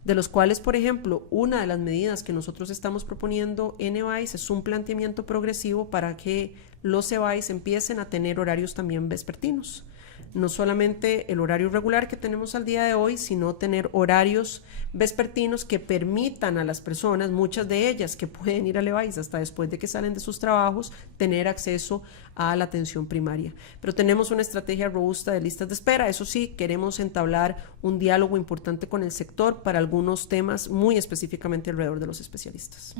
de los cuales, por ejemplo, una de las medidas que nosotros estamos proponiendo en EVAIS es un planteamiento progresivo para que los EVAIS empiecen a tener horarios también vespertinos. No solamente el horario regular que tenemos al día de hoy, sino tener horarios vespertinos que permitan a las personas, muchas de ellas que pueden ir al EVAIS hasta después de que salen de sus trabajos, tener acceso a la atención primaria. Pero tenemos una estrategia robusta de listas de espera. Eso sí, queremos entablar un diálogo importante con el sector para algunos temas muy específicamente alrededor de los especialistas.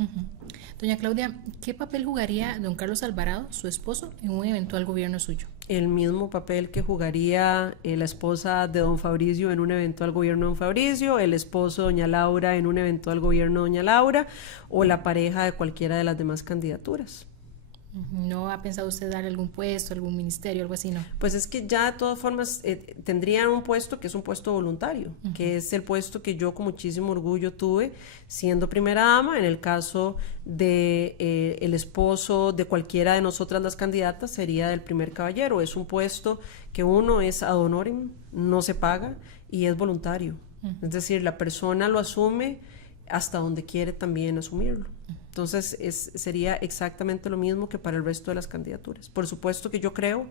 Doña Claudia, ¿qué papel jugaría don Carlos Alvarado, su esposo, en un eventual gobierno suyo? El mismo papel que jugaría la esposa de don Fabricio en un eventual gobierno de don Fabricio, el esposo de doña Laura en un eventual gobierno de doña Laura, o la pareja de cualquiera de las demás candidaturas. ¿No ha pensado usted dar algún puesto, algún ministerio, algo así, no? Pues es que ya de todas formas tendrían un puesto que es un puesto voluntario, que es el puesto que yo con muchísimo orgullo tuve siendo primera dama. En el caso de el esposo de cualquiera de nosotras las candidatas sería del primer caballero. Es un puesto que uno es ad honorem, no se paga y es voluntario. Es decir, la persona lo asume hasta donde quiere también asumirlo. Entonces sería exactamente lo mismo que para el resto de las candidaturas. Por supuesto que yo creo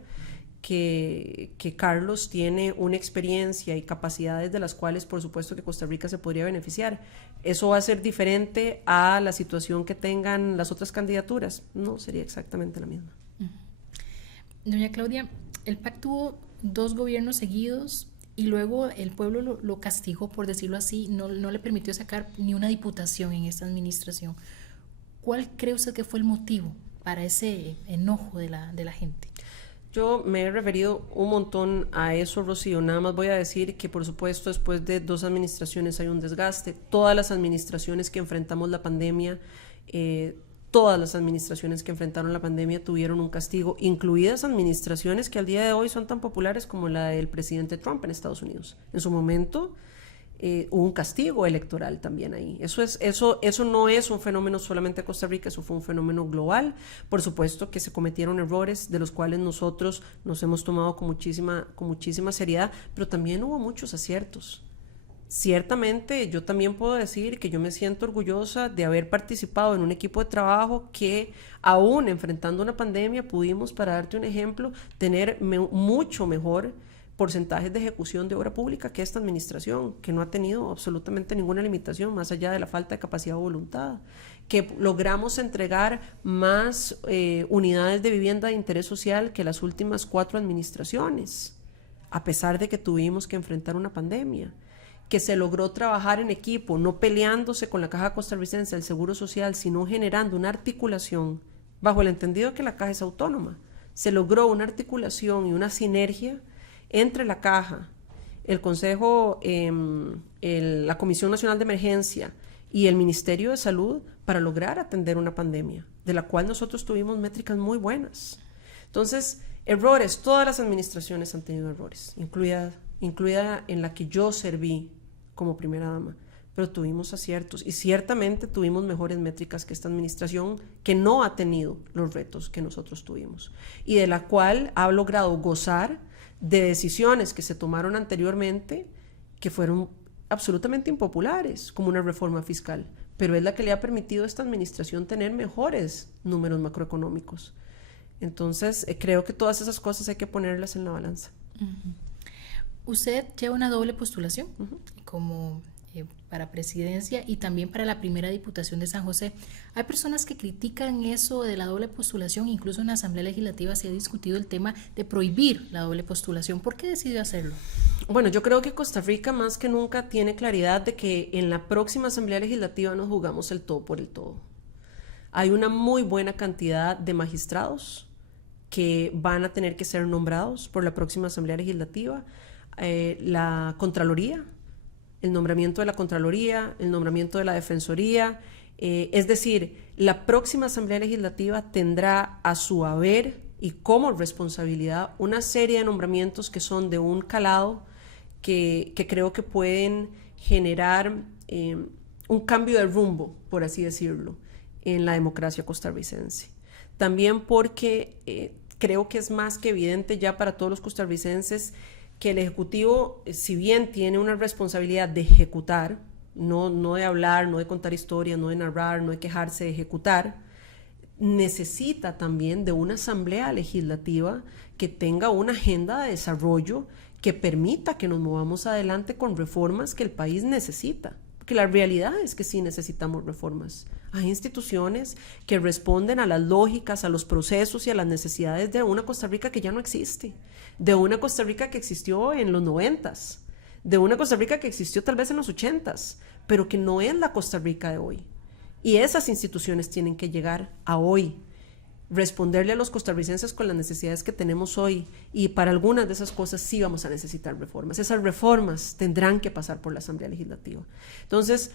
que Carlos tiene una experiencia y capacidades de las cuales por supuesto que Costa Rica se podría beneficiar. ¿Eso va a ser diferente a la situación que tengan las otras candidaturas? No, sería exactamente la misma. Doña Claudia, el PAC tuvo 2 gobiernos seguidos y luego el pueblo lo castigó, por decirlo así, no le permitió sacar ni una diputación en esta administración. ¿Cuál cree usted que fue el motivo para ese enojo de la gente? Yo me he referido un montón a eso, Rocío. Nada más voy a decir que, por supuesto, después de 2 administraciones hay un desgaste. Todas las administraciones que enfrentamos la pandemia, todas las administraciones que enfrentaron la pandemia tuvieron un castigo, incluidas administraciones que al día de hoy son tan populares como la del presidente Trump en Estados Unidos. En su momento hubo un castigo electoral también ahí. Eso no es un fenómeno solamente de Costa Rica, eso fue un fenómeno global. Por supuesto que se cometieron errores de los cuales nosotros nos hemos tomado con muchísima seriedad, pero también hubo muchos aciertos. Ciertamente yo también puedo decir que yo me siento orgullosa de haber participado en un equipo de trabajo que, aún enfrentando una pandemia, pudimos, para darte un ejemplo, tener mucho mejor porcentajes de ejecución de obra pública que esta administración, que no ha tenido absolutamente ninguna limitación más allá de la falta de capacidad o voluntad, que logramos entregar más unidades de vivienda de interés social que las últimas 4 administraciones, a pesar de que tuvimos que enfrentar una pandemia, que se logró trabajar en equipo, no peleándose con la Caja Costarricense del Seguro Social, sino generando una articulación, bajo el entendido que la Caja es autónoma. Se logró una articulación y una sinergia entre la Caja, el Consejo, la Comisión Nacional de Emergencia y el Ministerio de Salud para lograr atender una pandemia, de la cual nosotros tuvimos métricas muy buenas. Entonces, errores, todas las administraciones han tenido errores, incluida incluida en la que yo serví como primera dama, pero tuvimos aciertos y ciertamente tuvimos mejores métricas que esta administración, que no ha tenido los retos que nosotros tuvimos y de la cual ha logrado gozar de decisiones que se tomaron anteriormente que fueron absolutamente impopulares, como una reforma fiscal, pero es la que le ha permitido a esta administración tener mejores números macroeconómicos. Entonces, creo que todas esas cosas hay que ponerlas en la balanza. Usted lleva una doble postulación como para presidencia y también para la primera diputación de San José. Hay personas que critican eso de la doble postulación, incluso en la Asamblea Legislativa se ha discutido el tema de prohibir la doble postulación. ¿Por qué decidió hacerlo? Bueno, yo creo que Costa Rica más que nunca tiene claridad de que en la próxima Asamblea Legislativa nos jugamos el todo por el todo. Hay una muy buena cantidad de magistrados que van a tener que ser nombrados por la próxima Asamblea Legislativa. La Contraloría, el nombramiento de la Contraloría, el nombramiento de la Defensoría, es decir, la próxima Asamblea Legislativa tendrá a su haber y como responsabilidad una serie de nombramientos que son de un calado que creo que pueden generar un cambio de rumbo, por así decirlo, en la democracia costarricense. También porque creo que es más que evidente ya para todos los costarricenses que el Ejecutivo, si bien tiene una responsabilidad de ejecutar, no de hablar, no de contar historias, no de narrar, no de quejarse, de ejecutar, necesita también de una asamblea legislativa que tenga una agenda de desarrollo que permita que nos movamos adelante con reformas que el país necesita. Porque la realidad es que sí necesitamos reformas. Hay instituciones que responden a las lógicas, a los procesos y a las necesidades de una Costa Rica que ya no existe, de una Costa Rica que existió en los 90s, de una Costa Rica que existió tal vez en los 80s, pero que no es la Costa Rica de hoy. Y esas instituciones tienen que llegar a hoy, responderle a los costarricenses con las necesidades que tenemos hoy, y para algunas de esas cosas sí vamos a necesitar reformas. Esas reformas tendrán que pasar por la Asamblea Legislativa. Entonces,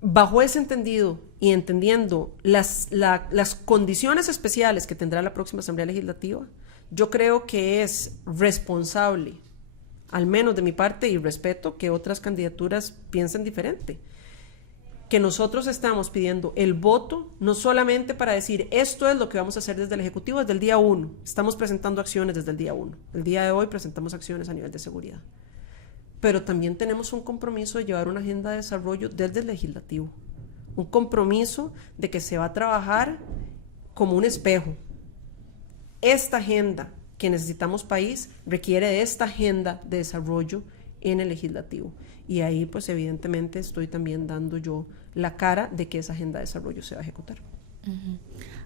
bajo ese entendido y entendiendo las condiciones especiales que tendrá la próxima Asamblea Legislativa, yo creo que es responsable, al menos de mi parte, y respeto que otras candidaturas piensen diferente, que nosotros estamos pidiendo el voto no solamente para decir esto es lo que vamos a hacer desde el Ejecutivo desde el día 1, estamos presentando acciones desde el día 1, el día de hoy presentamos acciones a nivel de seguridad, pero también tenemos un compromiso de llevar una agenda de desarrollo desde el Legislativo, un compromiso de que se va a trabajar como un espejo. Esta agenda que necesitamos país requiere de esta agenda de desarrollo en el Legislativo. Y ahí, pues evidentemente estoy también dando yo la cara de que esa agenda de desarrollo se va a ejecutar.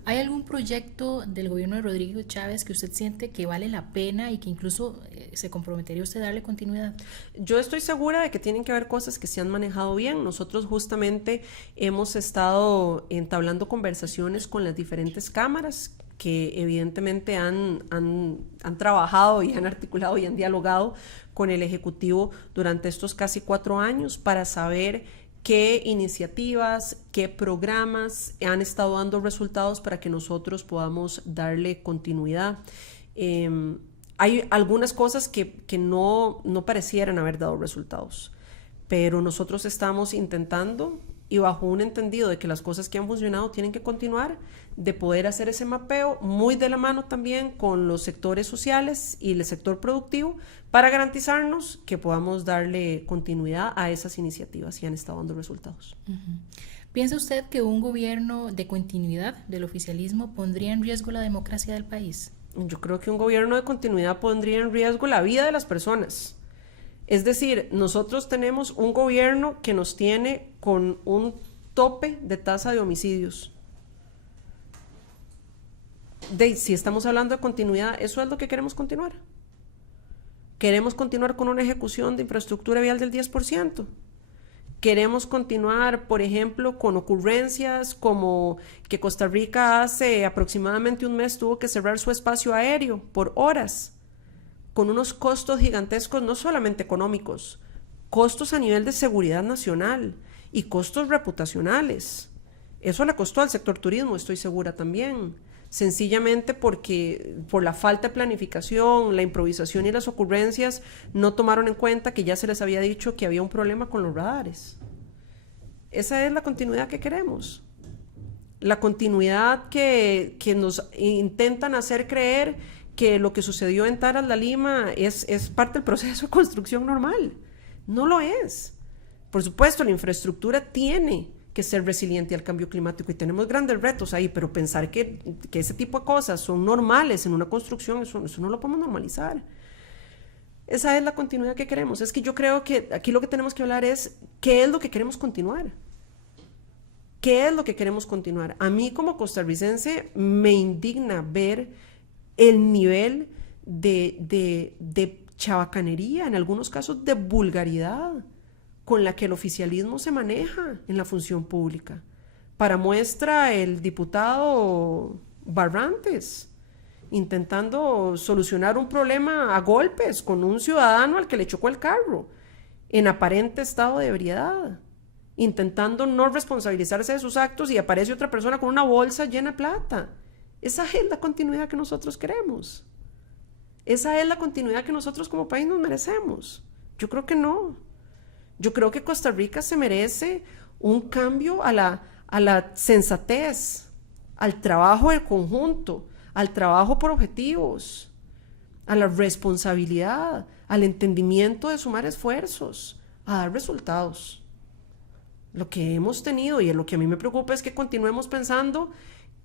¿Hay algún proyecto del gobierno de Rodrigo Chávez que usted siente que vale la pena y que incluso se comprometería usted a darle continuidad? Yo estoy segura de que tienen que haber cosas que se han manejado bien. Nosotros justamente hemos estado entablando conversaciones con las diferentes cámaras que evidentemente han trabajado y han articulado y han dialogado con el Ejecutivo durante estos casi 4 años para saber qué iniciativas, qué programas han estado dando resultados para que nosotros podamos darle continuidad. Hay algunas cosas que no parecieran haber dado resultados, pero nosotros estamos intentando y bajo un entendido de que las cosas que han funcionado tienen que continuar, de poder hacer ese mapeo muy de la mano también con los sectores sociales y el sector productivo para garantizarnos que podamos darle continuidad a esas iniciativas y han estado dando resultados. ¿Piensa usted que un gobierno de continuidad del oficialismo pondría en riesgo la democracia del país? Yo creo que un gobierno de continuidad pondría en riesgo la vida de las personas. Es decir, nosotros tenemos un gobierno que nos tiene con un tope de tasa de homicidios. Si estamos hablando de continuidad, ¿eso es lo que queremos continuar? ¿Queremos continuar con una ejecución de infraestructura vial del 10%? ¿Queremos continuar, por ejemplo, con ocurrencias como que Costa Rica hace aproximadamente un mes tuvo que cerrar su espacio aéreo por horas, con unos costos gigantescos, no solamente económicos, costos a nivel de seguridad nacional y costos reputacionales? Eso le costó al sector turismo, estoy segura también. sencillamente porque por la falta de planificación, la improvisación y las ocurrencias no tomaron en cuenta que ya se les había dicho que había un problema con los radares. Esa es la continuidad que queremos. La continuidad que nos intentan hacer creer que lo que sucedió en Taras La Lima es parte del proceso de construcción normal. No lo es. Por supuesto, la infraestructura tiene que ser resiliente al cambio climático y tenemos grandes retos ahí, pero pensar que ese tipo de cosas son normales en una construcción, eso no lo podemos normalizar. Esa es la continuidad que queremos. Es que yo creo que aquí lo que tenemos que hablar es qué es lo que queremos continuar. ¿Qué es lo que queremos continuar? A mí como costarricense me indigna ver el nivel de chabacanería, en algunos casos de vulgaridad, con la que el oficialismo se maneja en la función pública. Para muestra el diputado Barrantes, intentando solucionar un problema a golpes con un ciudadano al que le chocó el carro, en aparente estado de ebriedad, intentando no responsabilizarse de sus actos y aparece otra persona con una bolsa llena de plata. Esa es la continuidad que nosotros queremos. Esa es la continuidad que nosotros como país nos merecemos. Yo creo que no. Yo creo que Costa Rica se merece un cambio a la sensatez, al trabajo del conjunto, al trabajo por objetivos, a la responsabilidad, al entendimiento de sumar esfuerzos, a dar resultados. Lo que hemos tenido y lo que a mí me preocupa es que continuemos pensando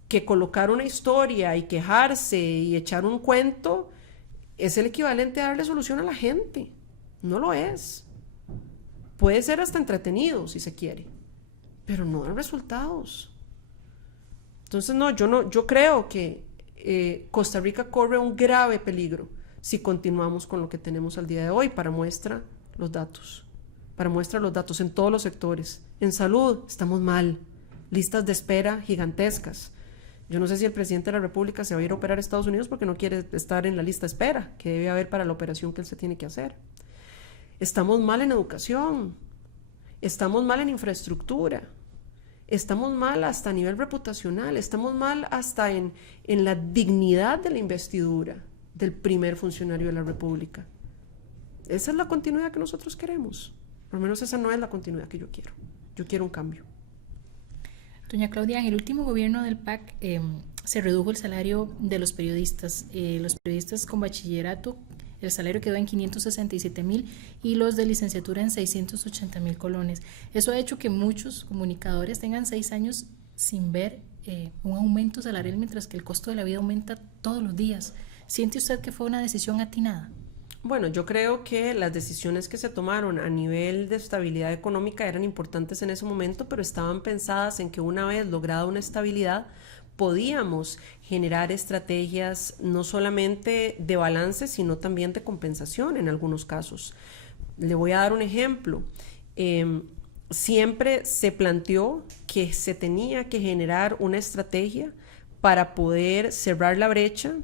que colocar una historia y quejarse y echar un cuento es el equivalente a darle solución a la gente. No lo es. Puede ser hasta entretenido si se quiere, pero no dan resultados. Entonces yo creo que Costa Rica corre un grave peligro si continuamos con lo que tenemos al día de hoy. Para muestra los datos en todos los sectores. En salud estamos mal, listas de espera gigantescas. Yo no sé si el presidente de la República se va a ir a operar a Estados Unidos porque no quiere estar en la lista de espera que debe haber para la operación que él se tiene que hacer. Estamos mal en educación, estamos mal en infraestructura, estamos mal hasta a nivel reputacional, estamos mal hasta en la dignidad de la investidura del primer funcionario de la República. Esa es la continuidad que nosotros queremos. Por lo menos esa no es la continuidad que yo quiero. Yo quiero un cambio. Doña Claudia, en el último gobierno del PAC se redujo el salario de los periodistas. Los periodistas con bachillerato, el salario quedó en 567,000 y los de licenciatura en 680,000 colones. Eso ha hecho que muchos comunicadores tengan 6 años sin ver un aumento salarial, mientras que el costo de la vida aumenta todos los días. ¿Siente usted que fue una decisión atinada? Bueno, yo creo que las decisiones que se tomaron a nivel de estabilidad económica eran importantes en ese momento, pero estaban pensadas en que una vez lograda una estabilidad, podíamos generar estrategias no solamente de balance, sino también de compensación en algunos casos. Le voy a dar un ejemplo. Siempre se planteó que se tenía que generar una estrategia para poder cerrar la brecha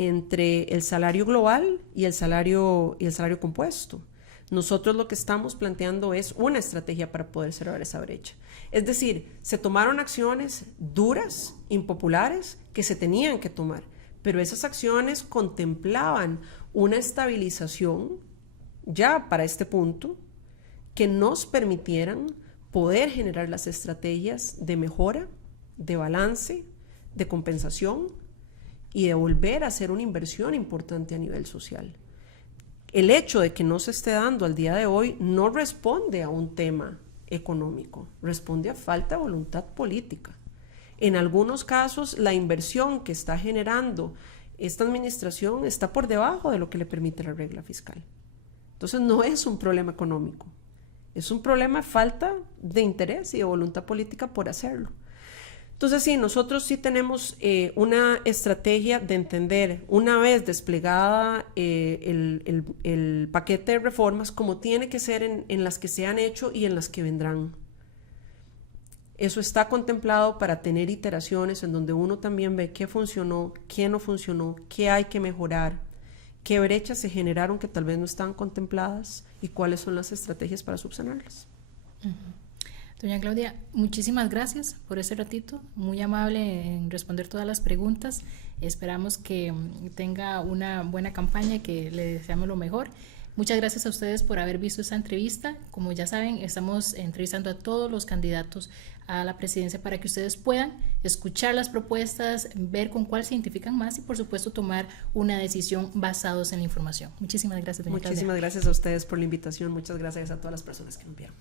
entre el salario global y el salario compuesto. Nosotros lo que estamos planteando es una estrategia para poder cerrar esa brecha. Es decir, se tomaron acciones duras, impopulares, que se tenían que tomar, pero esas acciones contemplaban una estabilización ya para este punto que nos permitieran poder generar las estrategias de mejora, de balance, de compensación y de volver a hacer una inversión importante a nivel social. El hecho de que no se esté dando al día de hoy no responde a un tema económico, responde a falta de voluntad política. En algunos casos, la inversión que está generando esta administración está por debajo de lo que le permite la regla fiscal. Entonces, no es un problema económico, es un problema de falta de interés y de voluntad política por hacerlo. Entonces, sí, nosotros sí tenemos una estrategia de entender, una vez desplegada el paquete de reformas, como tiene que ser en las que se han hecho y en las que vendrán. Eso está contemplado para tener iteraciones en donde uno también ve qué funcionó, qué no funcionó, qué hay que mejorar, qué brechas se generaron que tal vez no estaban contempladas y cuáles son las estrategias para subsanarlas. Uh-huh. Doña Claudia, muchísimas gracias por este ratito, muy amable en responder todas las preguntas. Esperamos que tenga una buena campaña y que le deseamos lo mejor. Muchas gracias a ustedes por haber visto esta entrevista. Como ya saben, estamos entrevistando a todos los candidatos a la presidencia para que ustedes puedan escuchar las propuestas, ver con cuál se identifican más y, por supuesto, tomar una decisión basados en la información. Muchísimas gracias, doña Claudia. Muchísimas gracias a ustedes por la invitación. Muchas gracias a todas las personas que nos vieron.